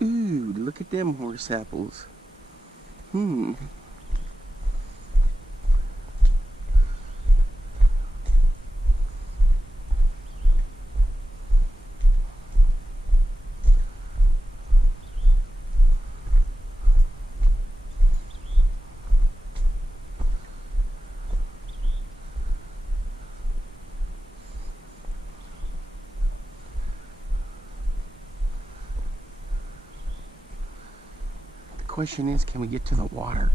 Ooh, look at them horse apples. Hmm. The question is, can we get to the water?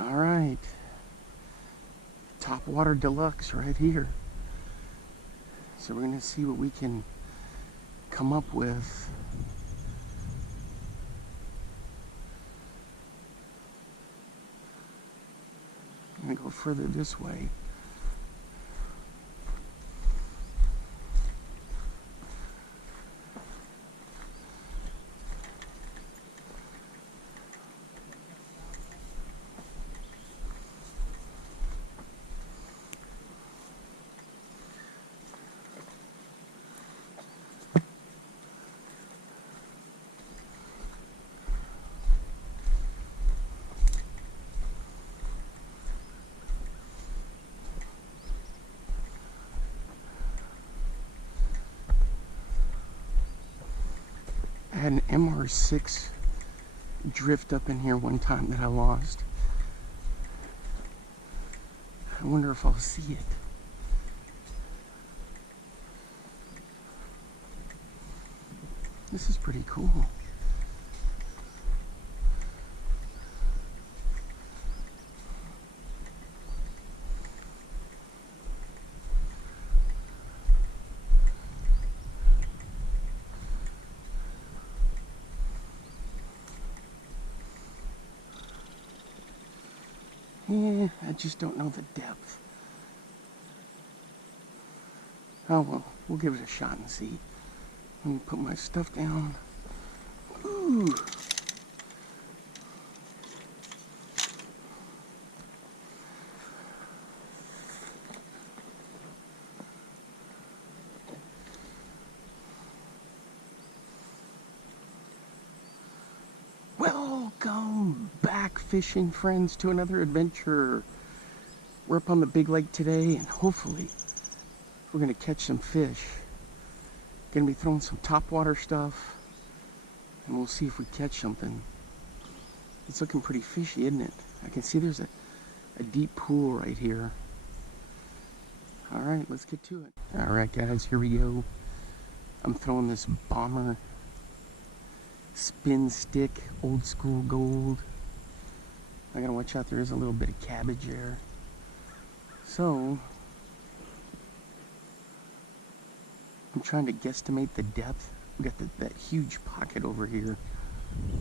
All right. Top water deluxe right here. So we're gonna see what we can come up with. I'm gonna go further this way. I had an MR6 drift up in here one time that I lost. I wonder if I'll see it. This is pretty cool. Yeah, I just don't know the depth. Oh well, we'll give it a shot and see. Let me put my stuff down. Ooh. Welcome back, fishing friends, to another adventure. We're up on the big lake today, and hopefully we're gonna catch some fish. Gonna be throwing some topwater stuff, and we'll see if we catch something. It's looking pretty fishy, isn't it? I can see there's a deep pool right here. All right, let's get to it. All right, guys, here we go. I'm throwing this bomber spin stick, old school gold. I gotta watch out, there is a little bit of cabbage there. So, I'm trying to guesstimate the depth. We got that huge pocket over here.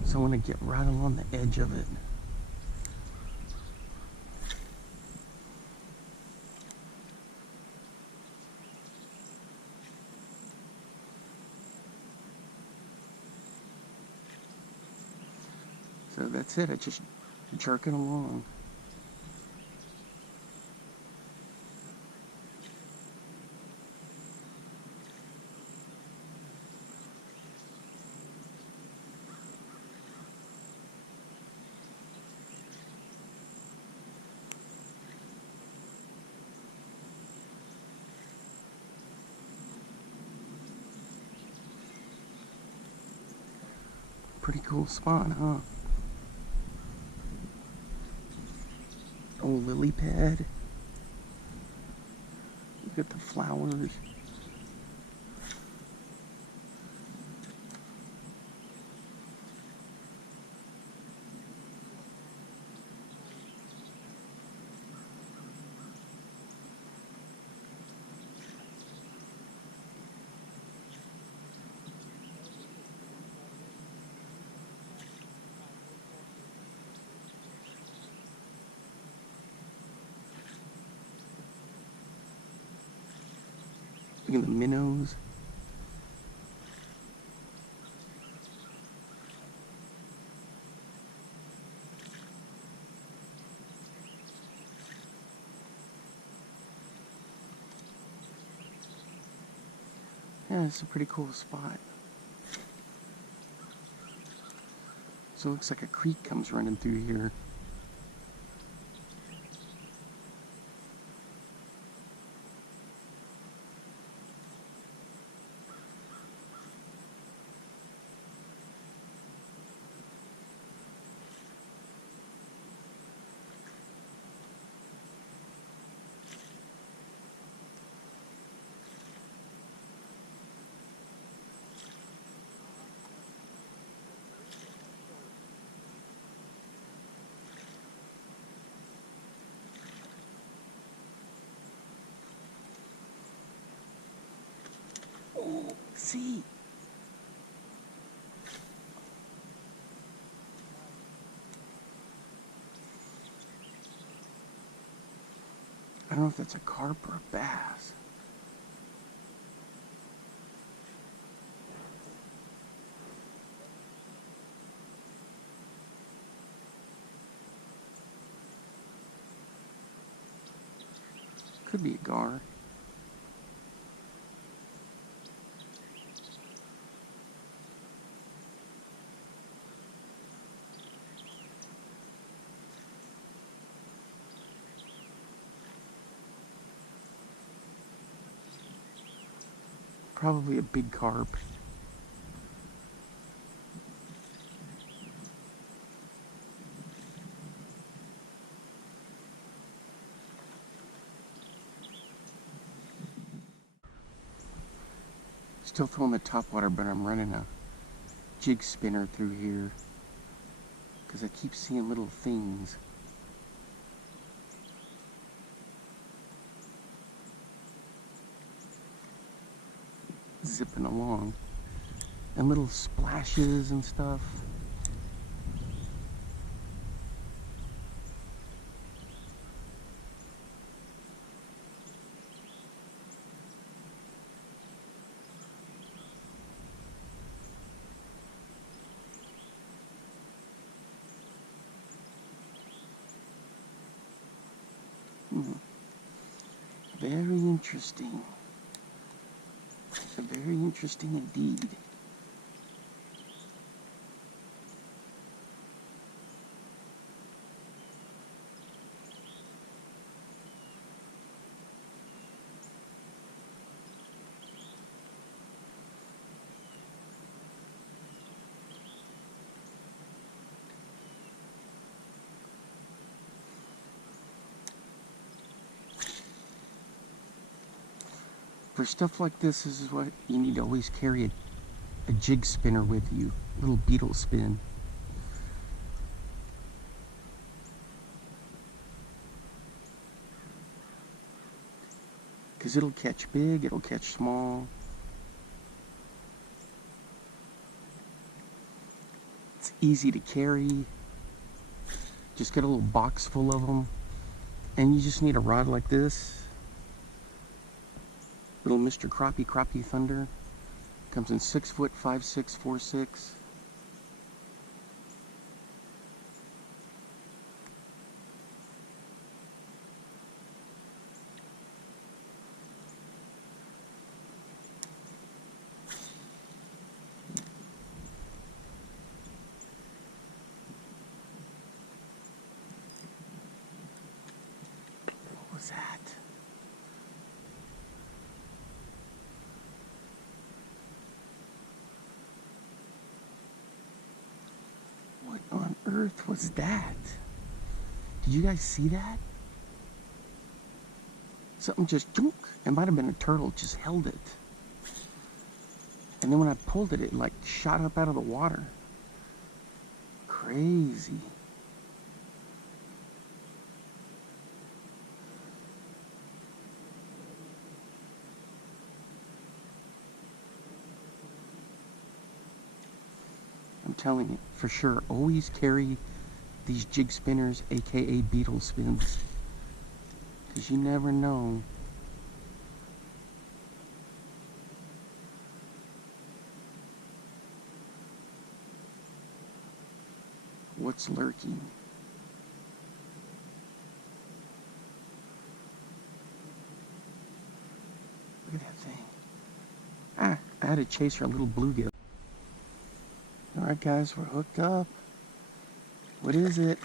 So I wanna get right along the edge of it. So that's it, I just jerk it along. Pretty cool spot, huh? Old lily pad. Look at the flowers. Look at the minnows. Yeah, it's a pretty cool spot. So it looks like a creek comes running through here. Oh, see? I don't know if that's a carp or a bass. Could be a gar. Probably a big carp. Still throwing the topwater, but I'm running a jig spinner through here because I keep seeing little things. Zipping along. And little splashes and stuff. Very interesting. Very interesting indeed. For stuff like this is what you need to always carry a jig spinner with you, a little Beetle Spin. Because it'll catch big, it'll catch small. It's easy to carry. Just get a little box full of them. And you just need a rod like this. Little Mr. Crappie Thunder. Comes in 6 foot, 5'6", 4'6". What was that? What on earth was that? Did you guys see that? Something just junk. It might have been a turtle, just held it. And then when I pulled it, it like shot up out of the water. Crazy. I'm telling you, for sure, always carry these jig spinners, aka Beetle Spins. Because you never know. what's lurking. Look at that thing. Ah, I had to chase her, a little bluegill. Alright guys, we're hooked up. What is it?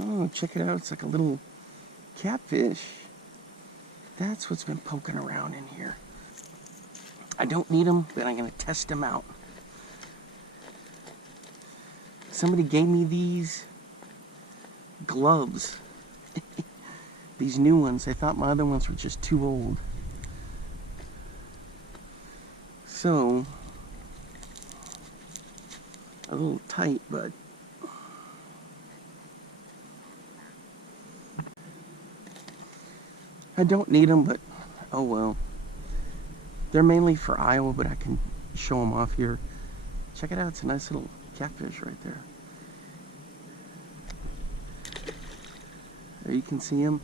Oh, check it out. It's like a little catfish. That's what's been poking around in here. I don't need them, but I'm going to test them out. Somebody gave me these gloves. These new ones. I thought my other ones were just too old. So, a little tight, but I don't need them, but oh well. They're mainly for Iowa, but I can show them off here. Check it out. It's a nice little catfish right there. There you can see them.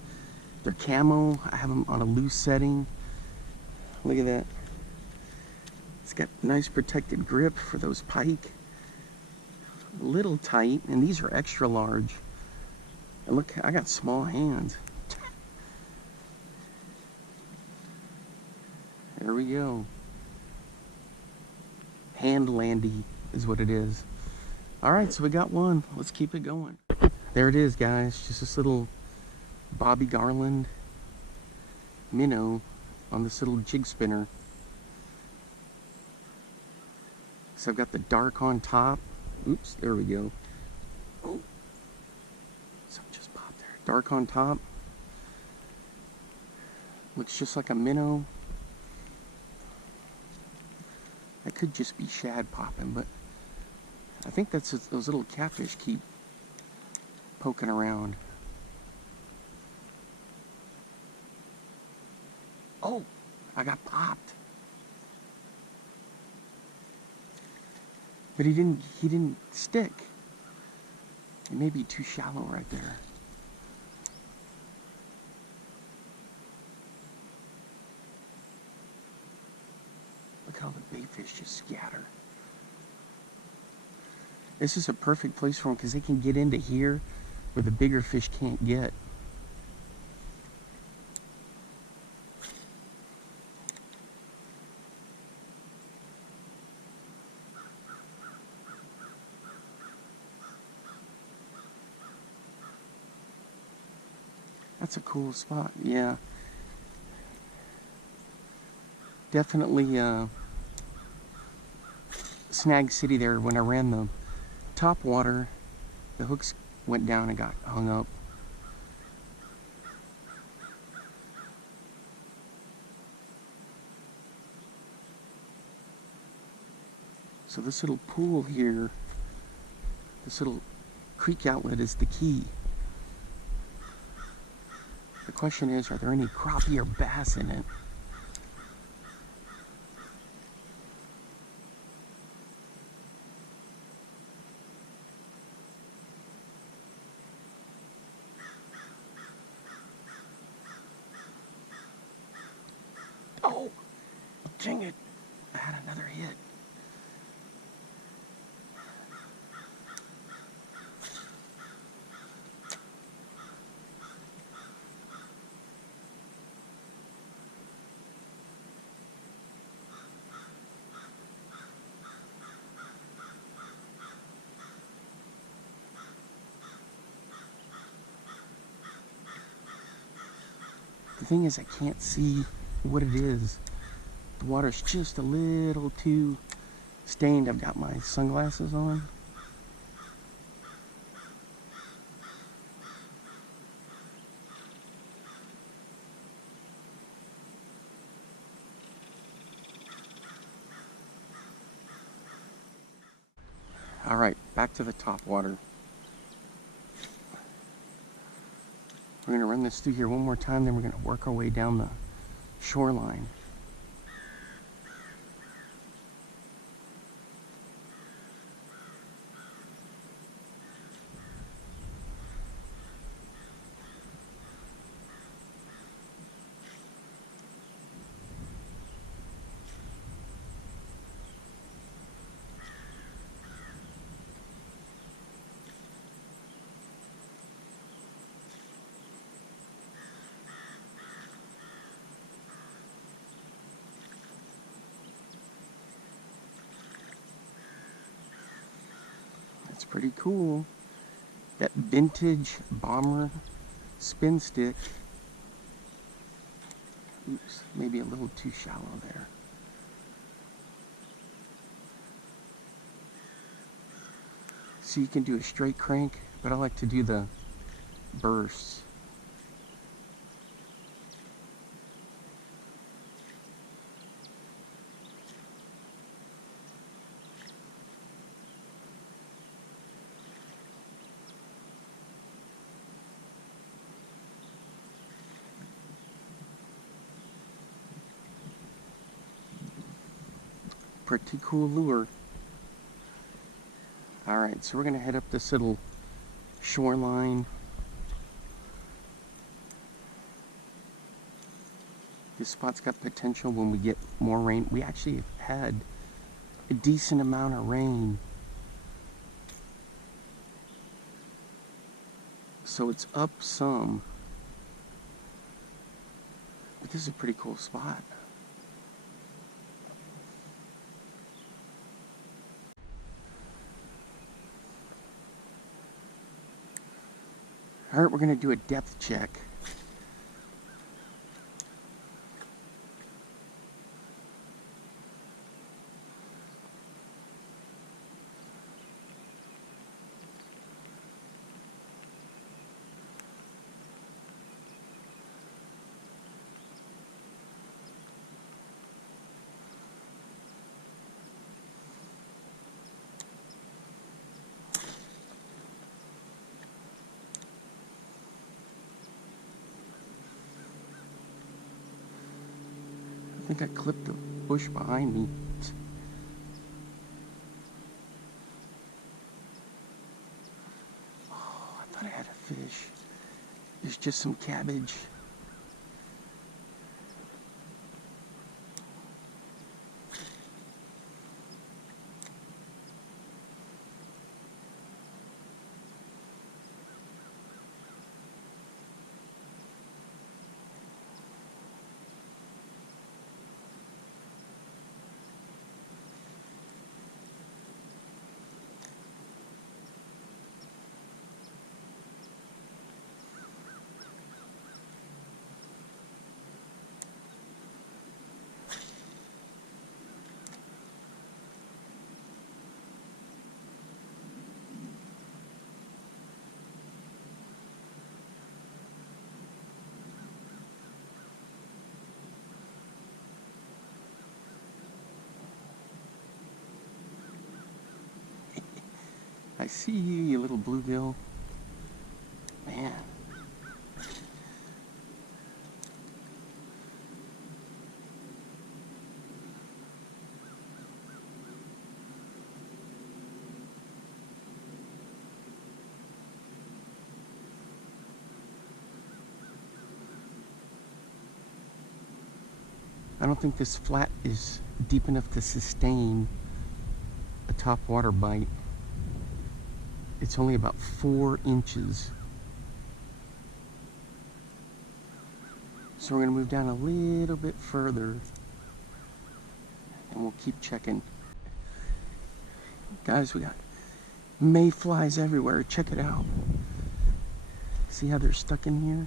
They're camo. I have them on a loose setting. Look at that. It's got nice protected grip for those pike. A little tight, and these are extra large. And look, I got small hands. There we go. Hand landy is what it is. Alright, so we got one. Let's keep it going. There it is, guys. Just this little Bobby Garland minnow on this little jig spinner. So I've got the dark on top. Oops, there we go. Oh, something just popped there. Dark on top. Looks just like a minnow. That could just be shad popping, but I think that's those little catfish keep poking around. Oh, I got popped. But he didn't stick. It may be too shallow right there. Look how the bait fish just scatter. This is a perfect place for them because they can get into here where the bigger fish can't get. That's a cool spot, yeah. Definitely Snag City there. When I ran the top water, the hooks went down and got hung up. So this little pool here, this little creek outlet is the key. The question is, are there any crappie or bass in it? Oh, dang it. I had another hit. The thing is, I can't see what it is. The water's just a little too stained. I've got my sunglasses on. All right, back to the top water. We're going to run this through here one more time, then we're going to work our way down the shoreline. Pretty cool. That vintage bomber spin stick. Oops, maybe a little too shallow there. So you can do a straight crank, but I like to do the bursts. Pretty cool lure. Alright, so we're going to head up this little shoreline. This spot's got potential when we get more rain. We actually have had a decent amount of rain. So it's up some. But this is a pretty cool spot. Alright, we're going to do a depth check. I think I clipped the bush behind me. Oh, I thought I had a fish. There's just some cabbage. I see you, you little bluegill. Man. I don't think this flat is deep enough to sustain a top water bite. It's only about 4 inches. So we're going to move down a little bit further and we'll keep checking. Guys, we got mayflies everywhere. Check it out. See how they're stuck in here?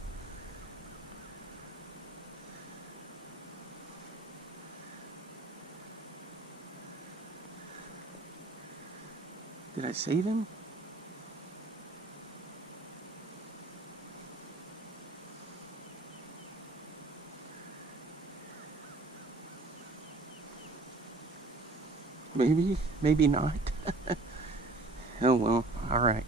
Did I save him? Maybe, maybe not. Oh well, alright.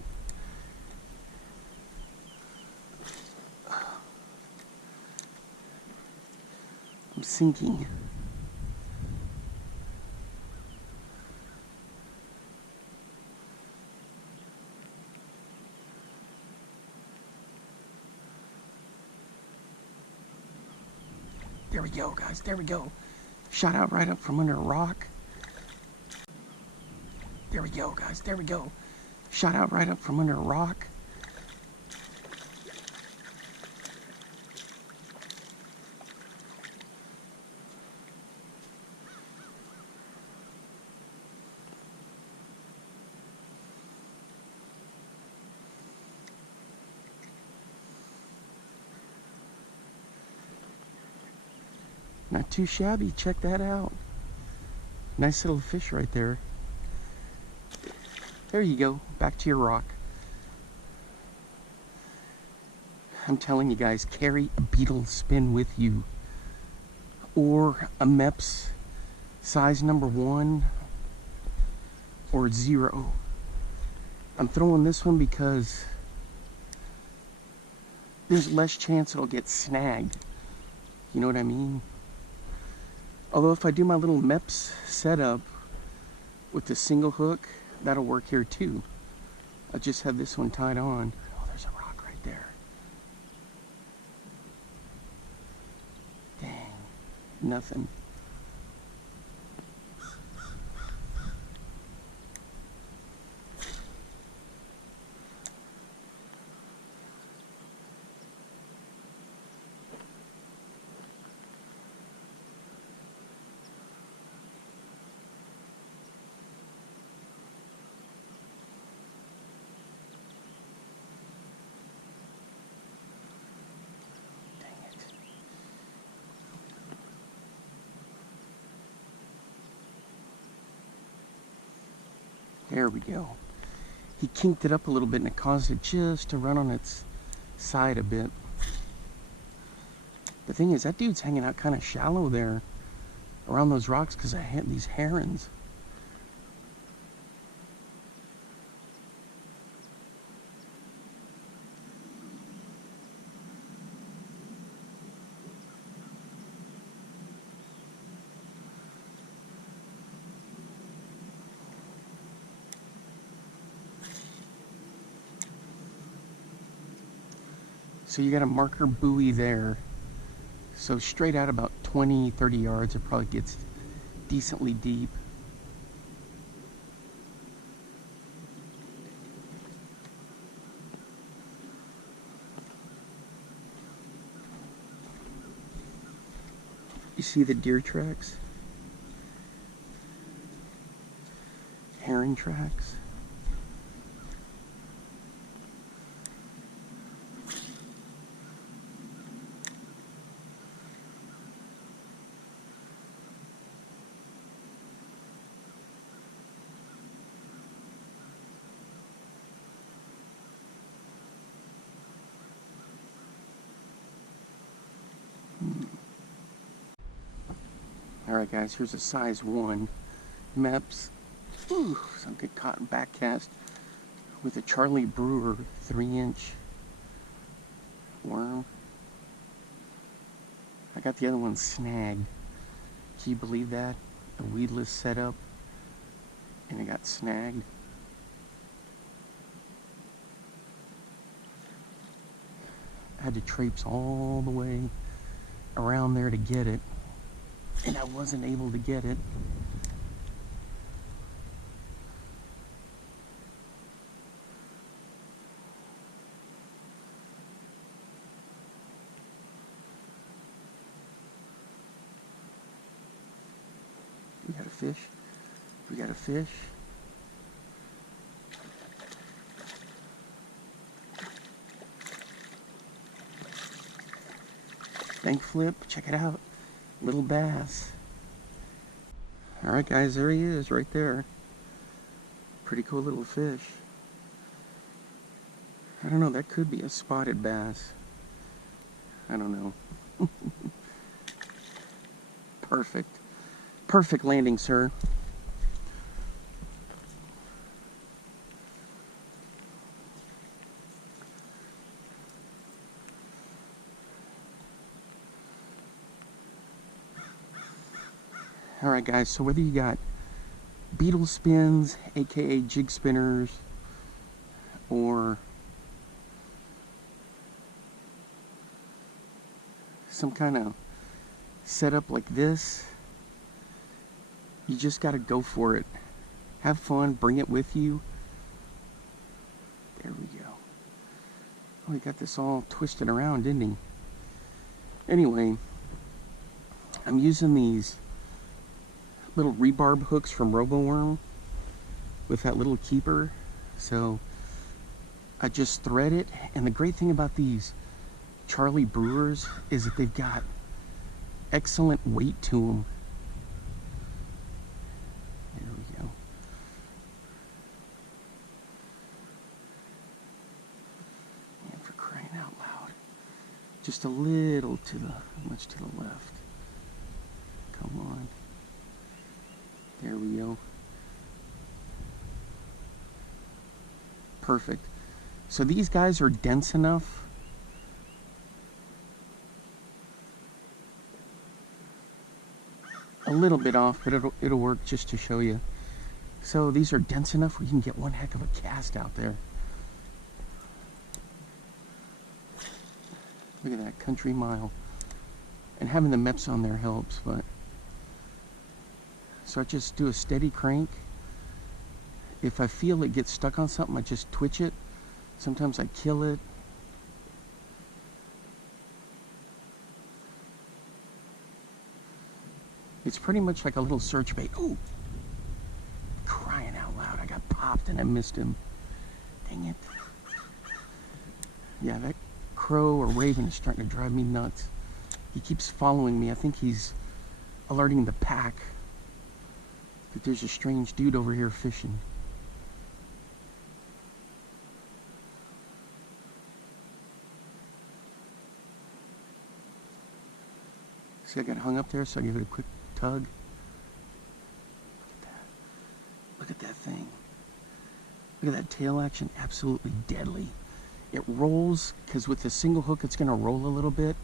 I'm sinking. There we go, guys, there we go. Shot out right up from under a rock. There we go, guys, there we go. Shot out right up from under a rock. Not too shabby, check that out. Nice little fish right there. There you go, back to your rock. I'm telling you guys, carry a Beetle Spin with you. Or a Mepps size number 1 or 0. I'm throwing this one because there's less chance it'll get snagged. You know what I mean? Although if I do my little Mepps setup with the single hook, that'll work here too. I'll just have this one tied on. Oh, there's a rock right there. Dang, nothing. There we go. He kinked it up a little bit and it caused it just to run on its side a bit. The thing is, that dude's hanging out kind of shallow there around those rocks because I had these herons. So you got a marker buoy there. So straight out about 20, 30 yards, it probably gets decently deep. You see the deer tracks? Heron tracks? Alright guys, here's a size 1 Mepps. Ooh, some good cotton back cast with a Charlie Brewer 3-inch worm. I got the other one snagged. Can you believe that? A weedless setup and it got snagged. I had to traipse all the way around there to get it. And I wasn't able to get it. We got a fish. We got a fish. Bank flip, check it out. Little bass. Alright guys, there he is right there. Pretty cool little fish. I don't know, that could be a spotted bass. I don't know. Perfect. Perfect landing, sir. Alright guys, so whether you got Beetle Spins, aka jig spinners, or some kind of setup like this, you just gotta go for it. Have fun, bring it with you. There we go. Oh, he got this all twisted around, didn't he? Anyway, I'm using these little rebarb hooks from RoboWorm with that little keeper. So I just thread it, and the great thing about these Charlie Brewers is that they've got excellent weight to them. There we go. And for crying out loud. Just a little much to the left. Come on. There we go. Perfect. So these guys are dense enough. A little bit off, but it'll work just to show you. So these are dense enough we can get one heck of a cast out there. Look at that, country mile. And having the MEPS on there helps, but so I just do a steady crank. If I feel it gets stuck on something, I just twitch it. Sometimes I kill it. It's pretty much like a little search bait. Oh, crying out loud. I got popped and I missed him. Dang it. Yeah, that crow or raven is starting to drive me nuts. He keeps following me. I think he's alerting the pack that there's a strange dude over here fishing. See, I got hung up there, so I give it a quick tug. Look at that. Look at that thing. Look at that tail action. Absolutely deadly. It rolls, because with a single hook, it's going to roll a little bit.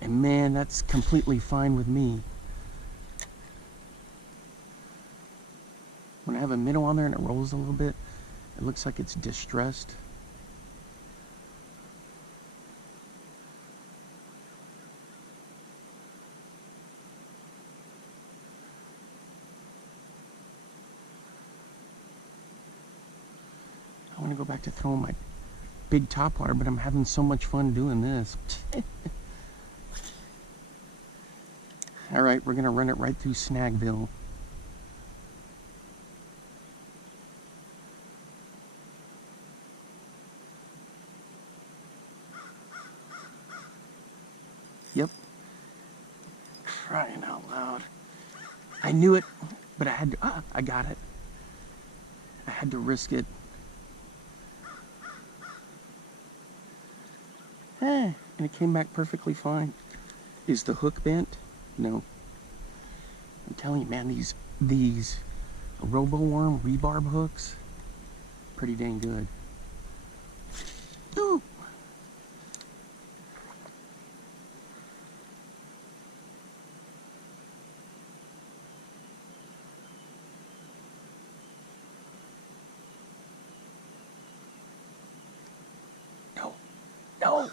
And man, that's completely fine with me. When I have a minnow on there and it rolls a little bit, it looks like it's distressed. I want to go back to throwing my big topwater, but I'm having so much fun doing this. All right, we're going to run it right through Snagville. Yep. Crying out loud. I knew it, but I had to, I got it. I had to risk it. And it came back perfectly fine. Is the hook bent? No. I'm telling you, man, these robo-worm rebarb hooks, pretty dang good. Ooh. No. No.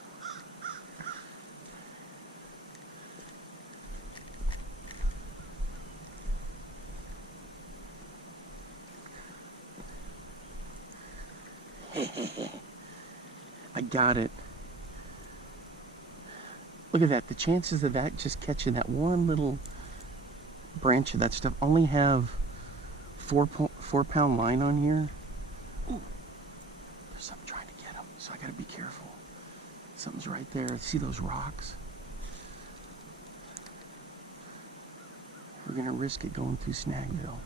I got it. Look at that. The chances of that just catching that one little branch of that stuff. Only have 4-pound line on here. Ooh, there's something trying to get him, so I gotta be careful. Something's right there. See those rocks? We're gonna risk it going through Snagville.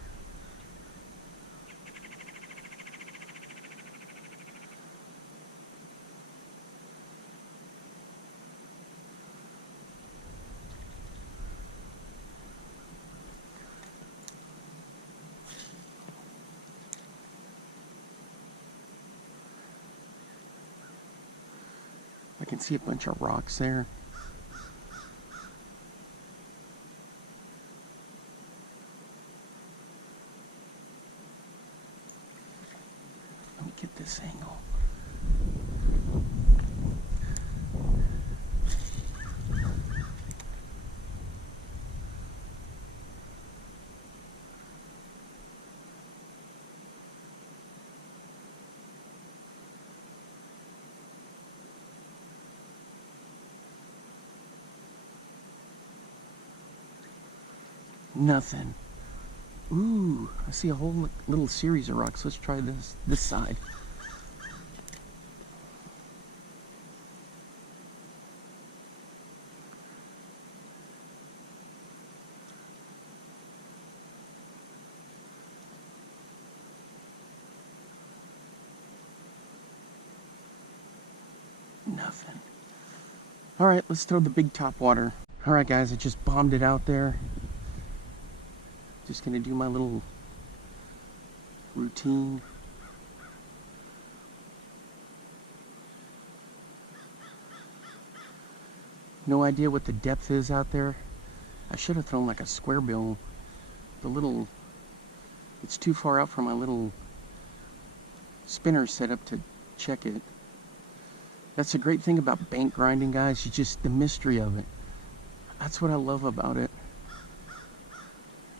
I can see a bunch of rocks there. Let me get this angle. Nothing. Ooh, I see a whole little series of rocks. Let's try this side. Nothing. Alright, let's throw the big top water. Alright guys, I just bombed it out there. Just gonna do my little routine. No idea what the depth is out there. I should have thrown like a square bill. It's too far out for my little spinner setup to check it. That's the great thing about bank grinding, guys. You just, the mystery of it. That's what I love about it.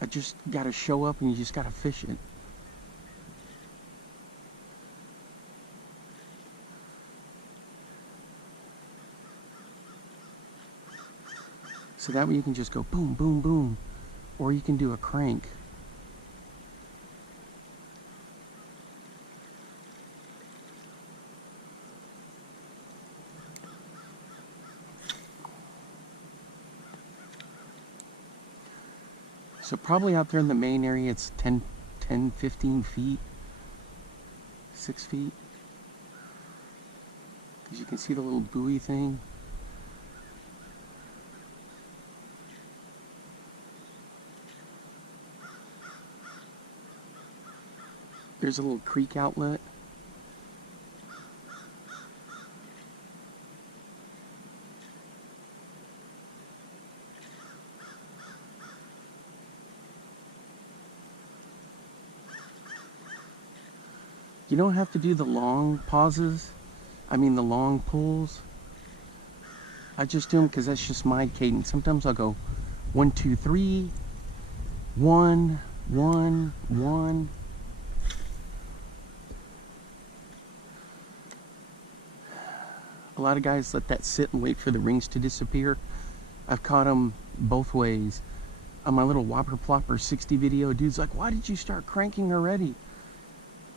I just gotta show up and you just gotta fish it. So that way you can just go boom, boom, boom. Or you can do a crank. So probably out there in the main area, it's 10, 15 feet, 6 feet. Because you can see the little buoy thing. There's a little creek outlet. You don't have to do the long pauses. I mean the long pulls. I just do them because that's just my cadence. Sometimes I'll go 1, 2, 3, 1, 1, 1. A lot of guys let that sit and wait for the rings to disappear. I've caught them both ways. On my little Whopper Plopper 60 video, dude's like, why did you start cranking already?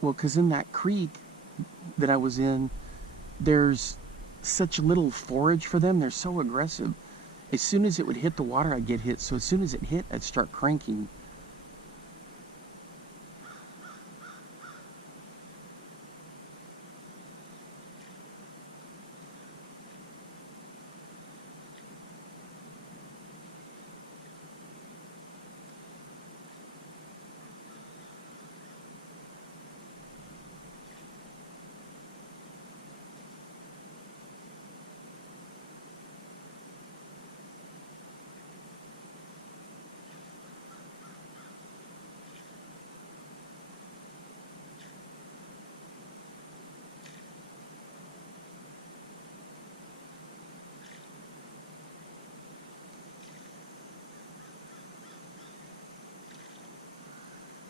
Well, because in that creek that I was in, there's such little forage for them. They're so aggressive. As soon as it would hit the water, I'd get hit. So as soon as it hit, I'd start cranking.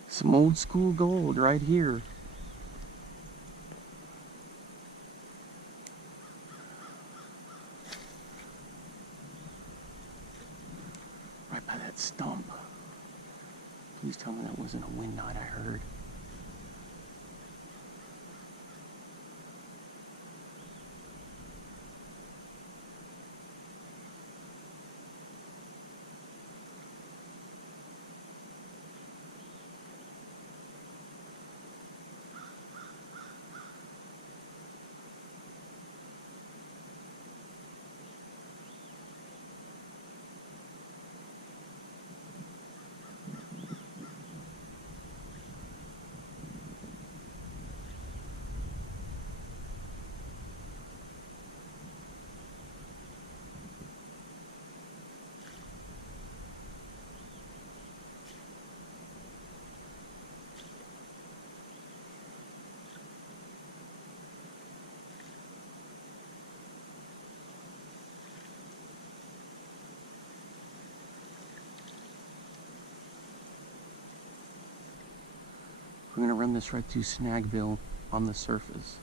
Some old school gold right here. Right by that stump. Please tell me that wasn't a wind knot I heard. We're going to run this right through Snagville on the surface.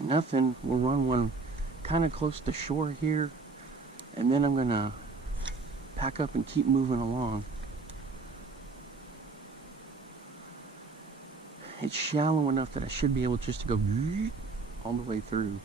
Nothing. We'll run one kind of close to shore here, and then I'm gonna pack up and keep moving along. It's shallow enough that I should be able just to go all the way through.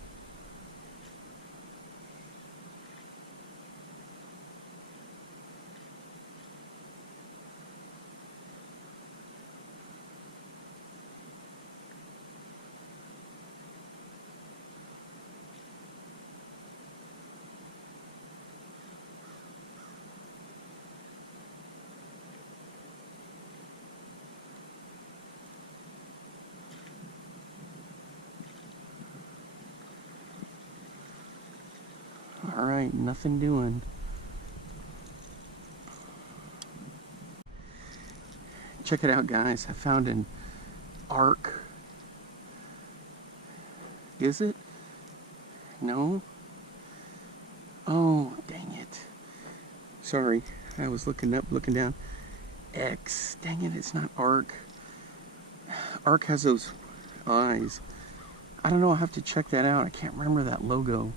Alright, nothing doing. Check it out, guys. I found an arc. Is it? No? Oh, dang it. Sorry, I was looking up, looking down. X. Dang it, it's not arc. Arc has those eyes. I don't know, I'll have to check that out. I can't remember that logo.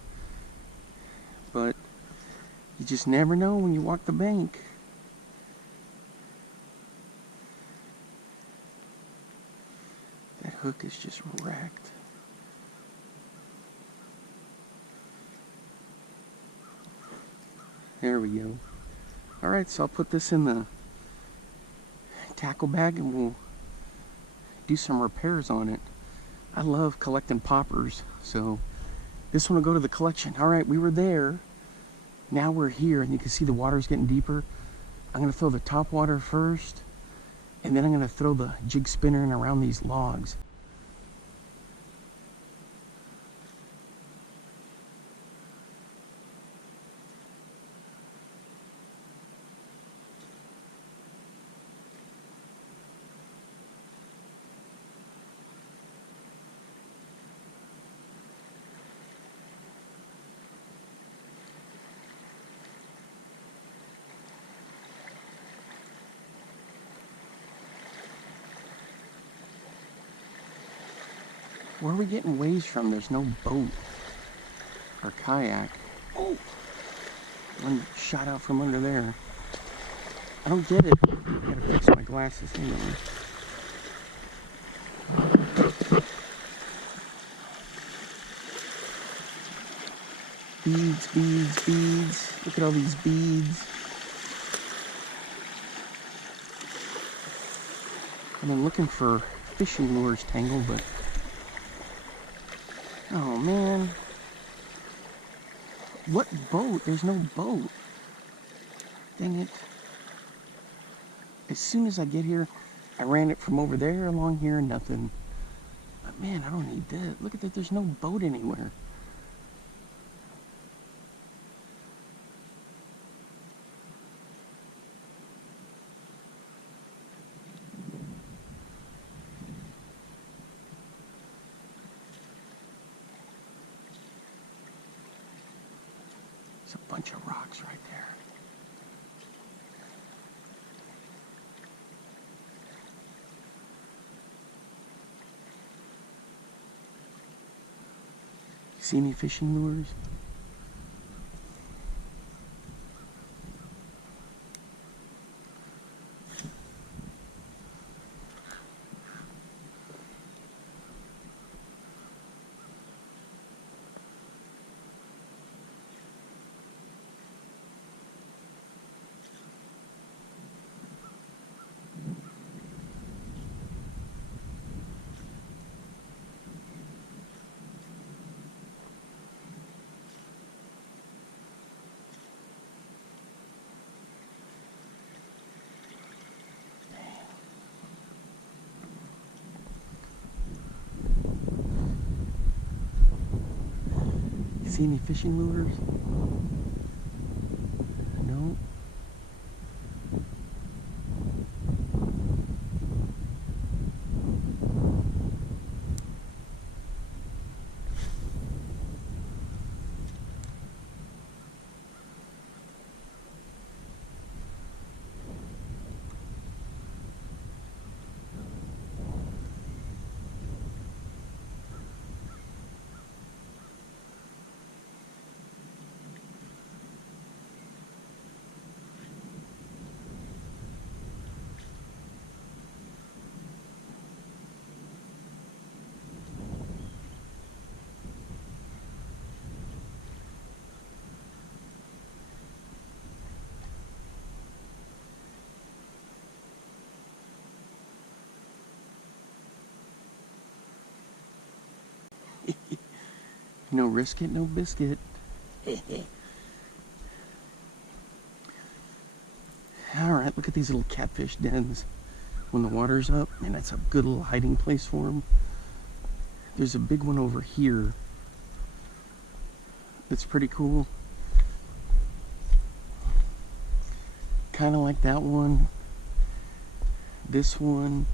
But you just never know when you walk the bank. That hook is just wrecked. There we go. Alright, so I'll put this in the tackle bag and we'll do some repairs on it. I love collecting poppers, so this one will go to the collection. Alright, we were there. Now we're here, and you can see the water's getting deeper. I'm going to throw the top water first, and then I'm going to throw the jig spinner in around these logs. Where are we getting waves from? There's no boat or kayak. Oh! One shot out from under there. I don't get it. I gotta fix my glasses. Hang on. Beads, beads, beads. Look at all these beads. I've been looking for fishing lures tangled, but oh man. What boat? There's no boat. Dang it. As soon as I get here, I ran it from over there along here, nothing. But man, I don't need that. Look at that, there's no boat anywhere. There's a bunch of rocks right there. See any fishing lures? See any fishing lures? No. No risk it, no biscuit. Alright, look at these little catfish dens when the water's up, and that's a good little hiding place for them. There's a big one over here that's pretty cool. Kind of like that one. This one.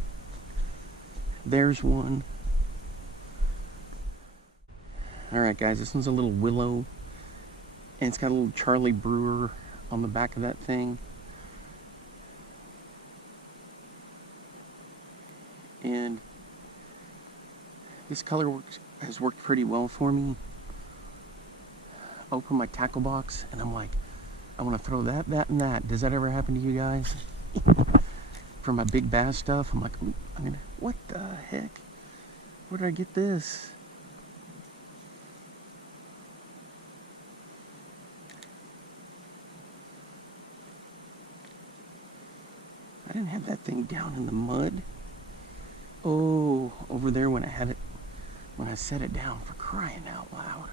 There's one. Alright guys, this one's a little willow, and it's got a little Charlie Brewer on the back of that thing. And this color has worked pretty well for me. I open my tackle box and I'm like, I want to throw that, and that. Does that ever happen to you guys? For my big bass stuff, I'm like, what the heck? Where did I get this? I didn't have that thing down in the mud. Oh, over there when I set it down, for crying out loud.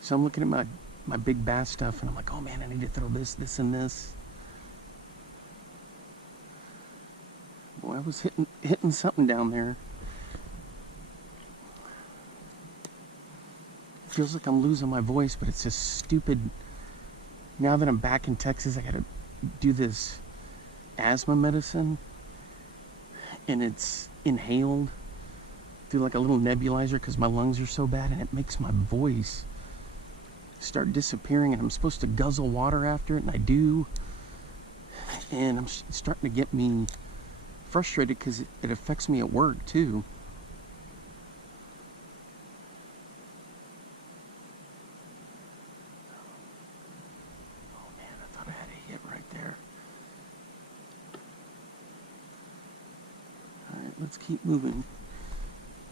So I'm looking at my big bass stuff and I'm like, oh man, I need to throw this, and this. Boy, I was hitting something down there. Feels like I'm losing my voice, but it's just stupid. Now that I'm back in Texas, I gotta do this asthma medicine, and it's inhaled through like a little nebulizer because my lungs are so bad, and it makes my voice start disappearing, and I'm supposed to guzzle water after it, and I do, and it's starting to get me frustrated because it affects me at work too. Oh man, I thought I had a hit right there. Alright, let's keep moving.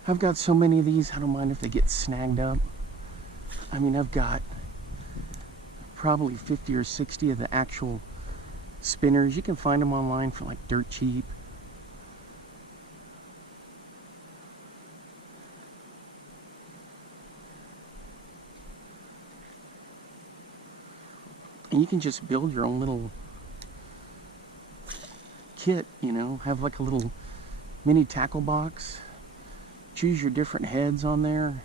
I've got so many of these, I don't mind if they get snagged up. I mean, I've got probably 50 or 60 of the actual spinners. You can find them online for like dirt cheap. And you can just build your own little kit, you know, have like a little mini tackle box. Choose your different heads on there.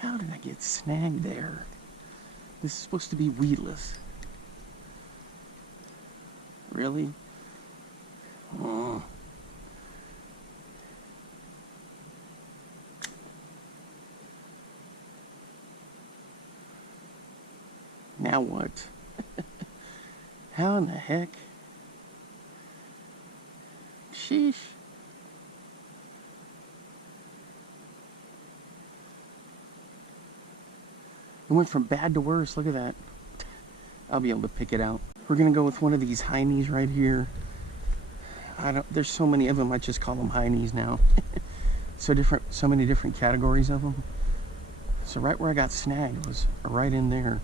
How did I get snagged there? This is supposed to be weedless. Really? Oh. Now what? How in the heck? Sheesh. It went from bad to worse. Look at that. I'll be able to pick it out. We're gonna go with one of these heinies right here. There's so many of them, I just call them heinies now. So many different categories of them. So right where I got snagged was right in there.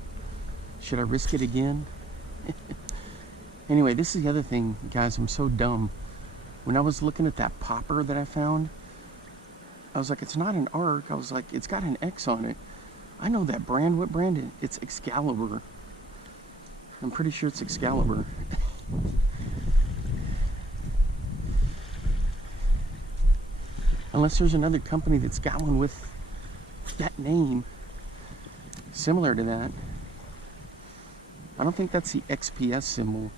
Should I risk it again? Anyway, this is the other thing, guys. I'm so dumb. When I was looking at that popper that I found, I was like, it's not an arc. I was like, it's got an X on it. I know that brand. What brand? It's Excalibur. I'm pretty sure it's Excalibur. Unless there's another company that's got one with that name, similar to that. I don't think that's the XPS symbol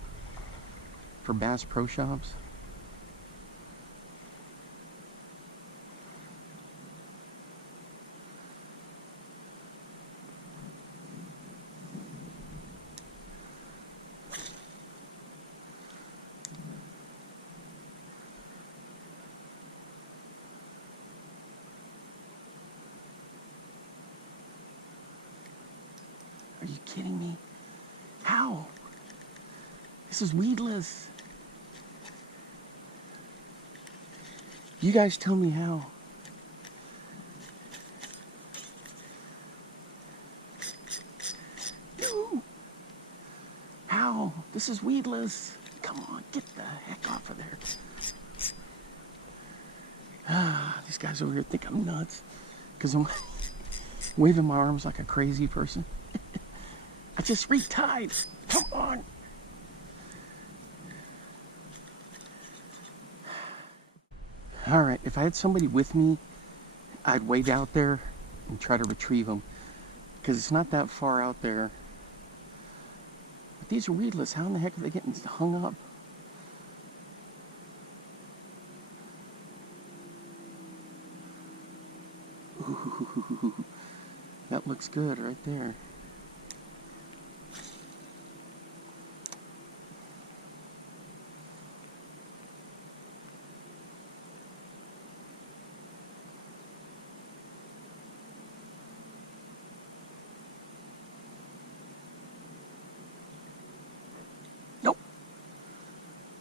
for Bass Pro Shops. Are you kidding me? How? This is weedless. You guys tell me how. Ooh. This is weedless. Come on, get the heck off of there. Ah, these guys over here think I'm nuts because I'm waving my arms like a crazy person. I just retied. Come on. All right, if I had somebody with me, I'd wade out there and try to retrieve them because it's not that far out there. But these are weedless. How in the heck are they getting hung up? Ooh, that looks good right there. Nope.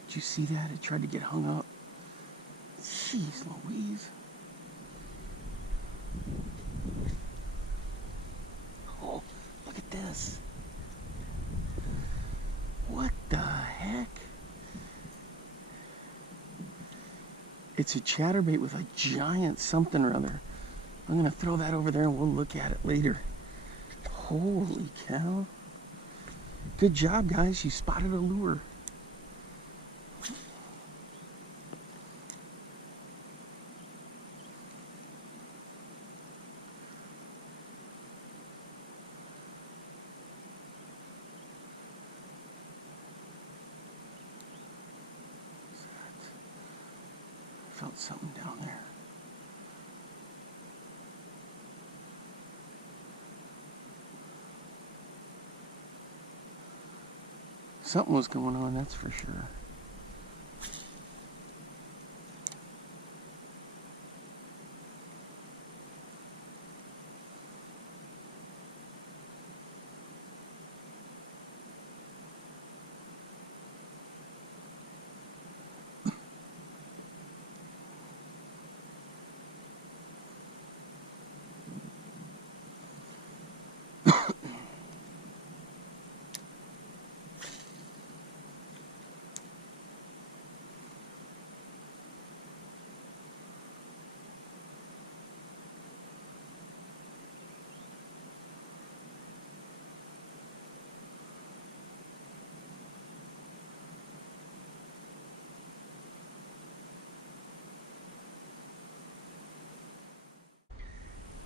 Did you see that? It tried to get hung up. Jeez Louise. Oh, look at this. What the heck? It's a chatterbait with a giant something or other. I'm gonna throw that over there and we'll look at it later. Holy cow. Good job, guys. You spotted a lure. Felt something down there. Something was going on, that's for sure.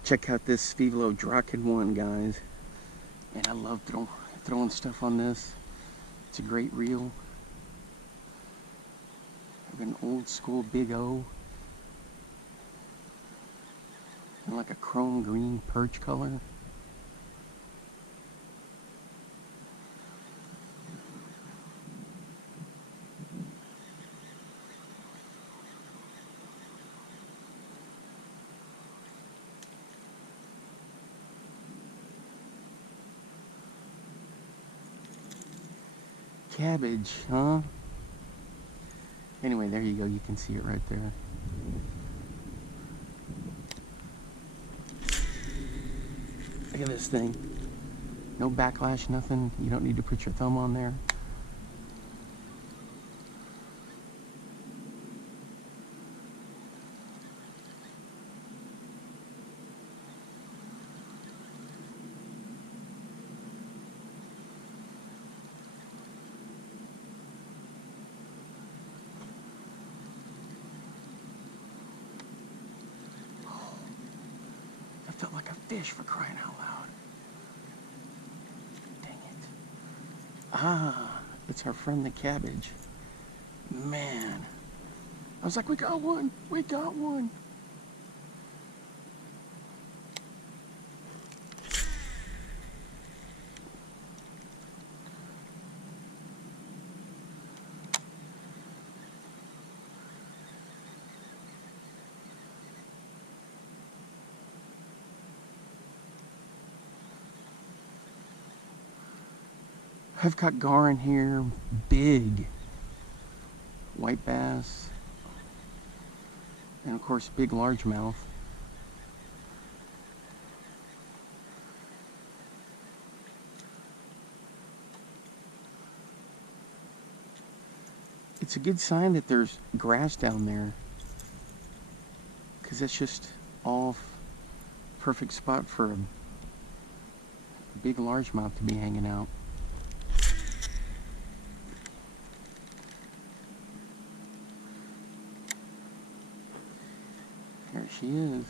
Check out this Svevlo Draken one, guys. And I love throwing stuff on this. It's a great reel. I have an old school Big O. And like a chrome green perch color. Cabbage, huh? Anyway, there you go. You can see it right there. Look at this thing. No backlash, nothing. You don't need to put your thumb on there. Felt like a fish, for crying out loud. Dang it. Ah, it's our friend the cabbage. Man. I was like, we got one. We got one. I've got gar in here, big white bass, and of course big largemouth. It's a good sign that there's grass down there, because that's just all perfect spot for a big largemouth to be hanging out. There she is.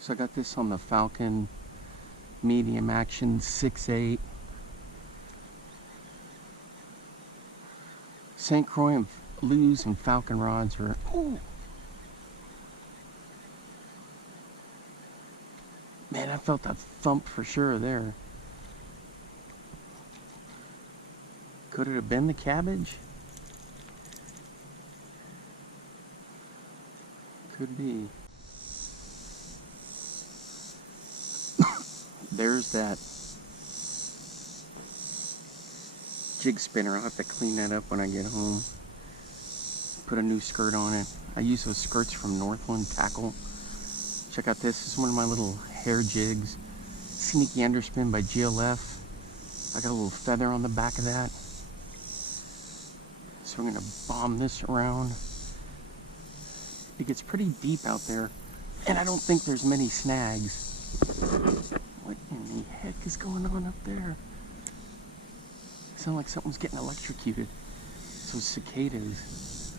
So I got this on the Falcon medium action 6/8. St. Croix and Lew's and Falcon rods are, ooh. Man, I felt a thump for sure there. Could it have been the cabbage? Could be. There's that jig spinner. I'll have to clean that up when I get home. Put a new skirt on it. I use those skirts from Northland Tackle. Check out this. This is one of my little hair jigs. Sneaky Underspin by GLF. I got a little feather on the back of that. So we're going to bomb this around. It gets pretty deep out there. And I don't think there's many snags. What in the heck is going on up there? Sound like something's getting electrocuted. Those cicadas.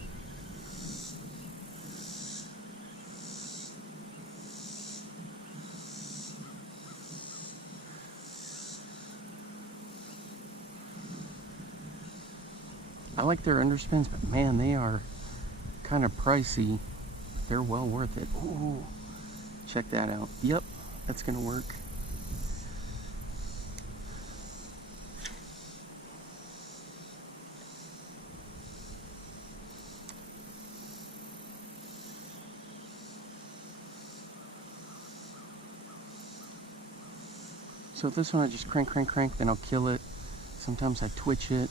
I like their underspins, but man, they are kind of pricey. They're well worth it. Ooh, check that out. Yep, that's gonna work. So this one I just crank, then I'll kill it. Sometimes I twitch it.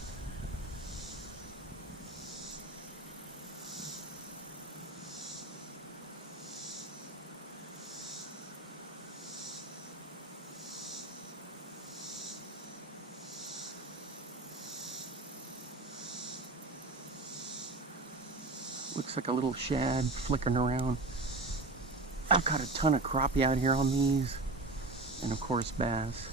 Looks like a little shad flickering around. I've got a ton of crappie out here on these, and of course bass.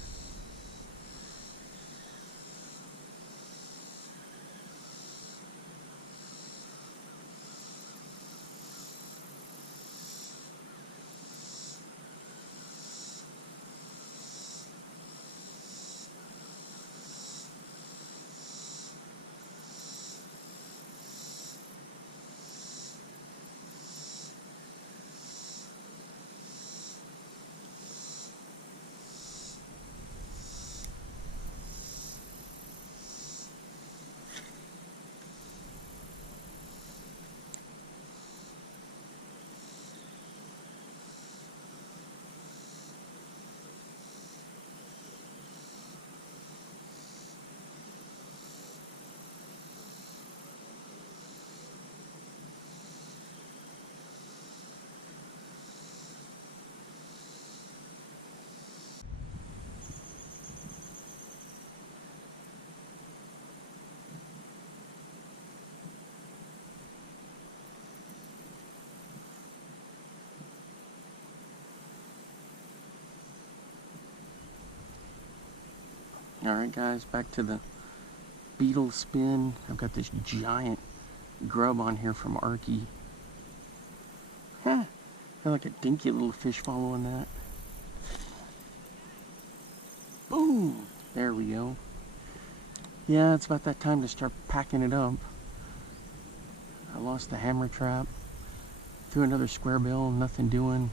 Alright guys, back to the Beetle Spin. I've got this giant grub on here from Arky. I Got like a dinky little fish following that. Boom! There we go. Yeah, it's about that time to start packing it up. I lost the hammer trap. Threw another square bill, nothing doing.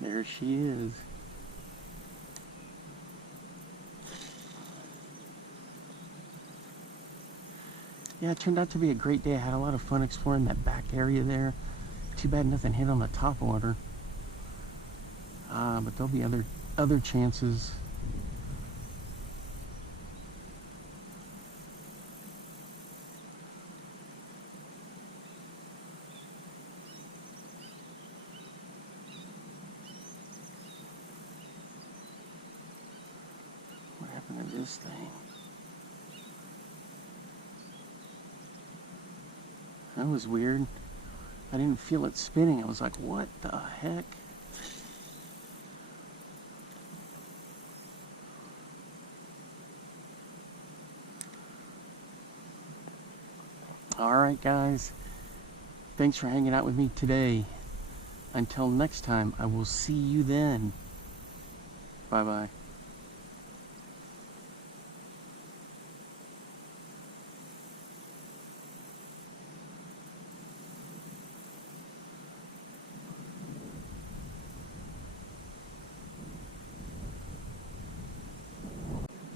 There she is. Yeah, it turned out to be a great day. I had a lot of fun exploring that back area there. Too bad nothing hit on the top water. But there'll be other chances. What happened to this thing? That was weird. I didn't feel it spinning. I was like, what the heck? Alright guys, thanks for hanging out with me today. Until next time, I will see you then. Bye-bye.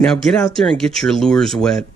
Now get out there and get your lures wet.